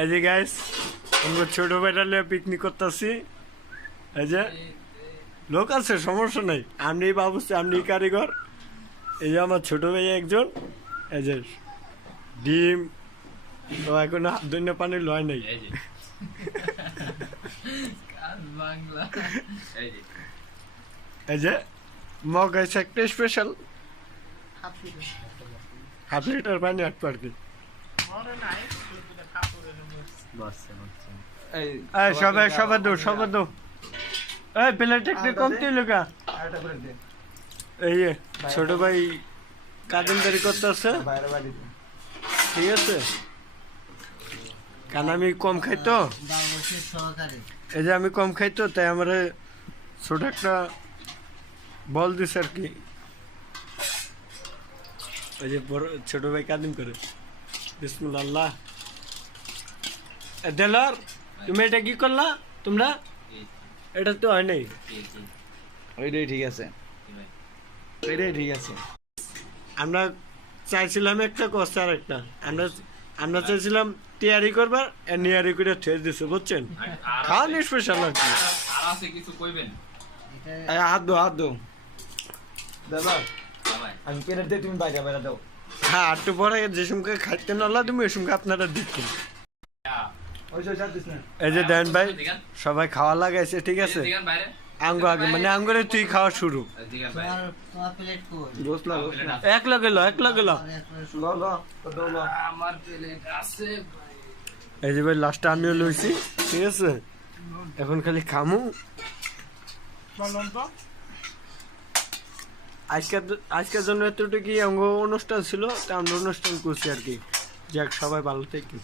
এই যে গাইস আমরা ছোট ভাইরা পিকনিক করতেছি। এই যে লোক আছে, সমস্যা নাই, আপনি বাবুছি, আপনি কারিগর। এই যে আমার ছোট ভাই একজন, এই যে ডিম তো এখন হাত ধন্য পানি লয় নাই। এই যে মগ আছে একটা স্পেশাল হাফ লিটার পানি আট আর কি। সবাই সবাই দো, সবাই দো। এই প্লেট একটু কমতি লোকা। এই ছোট ভাই কাজনদারি করতেছে, ঠিক আছে? কারণ আমি কম খাই তো, এই যে আমি কম খাই তো, তাই আমার ছোট একটা বল দিস আর কি। এই যে ছোট ভাই কাদিম করে বিসমিল্লাহ আল্লাহ। দেলার তুমি এটা কি করলা তোমরা? এটা তো হয় নাই। ওইটাই ঠিক আছে, ওইটাই ঠিক আছে। আমরা চাইছিলাম একটা কষ্ট আর একটা, আমরা চাইছিলাম তৈরি করবার, নিয়ারি করে ঠেস দিছে, বুঝছেন? খাওয়ান স্পেশাল আর কি। হাত দো, হাত দো দাদা। আমি পেরে দিয়ে তুমি বাইরে বাইরে দাও। হ্যাঁ, একটু পরে যে সময় খাইতে নালা তুমি ওই সময় আপনারা দিচ্ছেন। এই যে দেন ভাই সবাই খাওয়া লাগাইছে, ঠিক আছে? আঙ্গ আগে মানে আঙ্গুরে তুই খাওয়া শুরু। এক লগে লো, এক লগে লো। এই যে ভাই লাস্টে আমিও লইছি, ঠিক আছে? এখন খালি খামু। আজকের জন্য এতটুকু অঙ্গ অনুষ্ঠান ছিল, তা আমরা অনুষ্ঠান করছি আর কি। যাক, সবাই ভালো থাকি।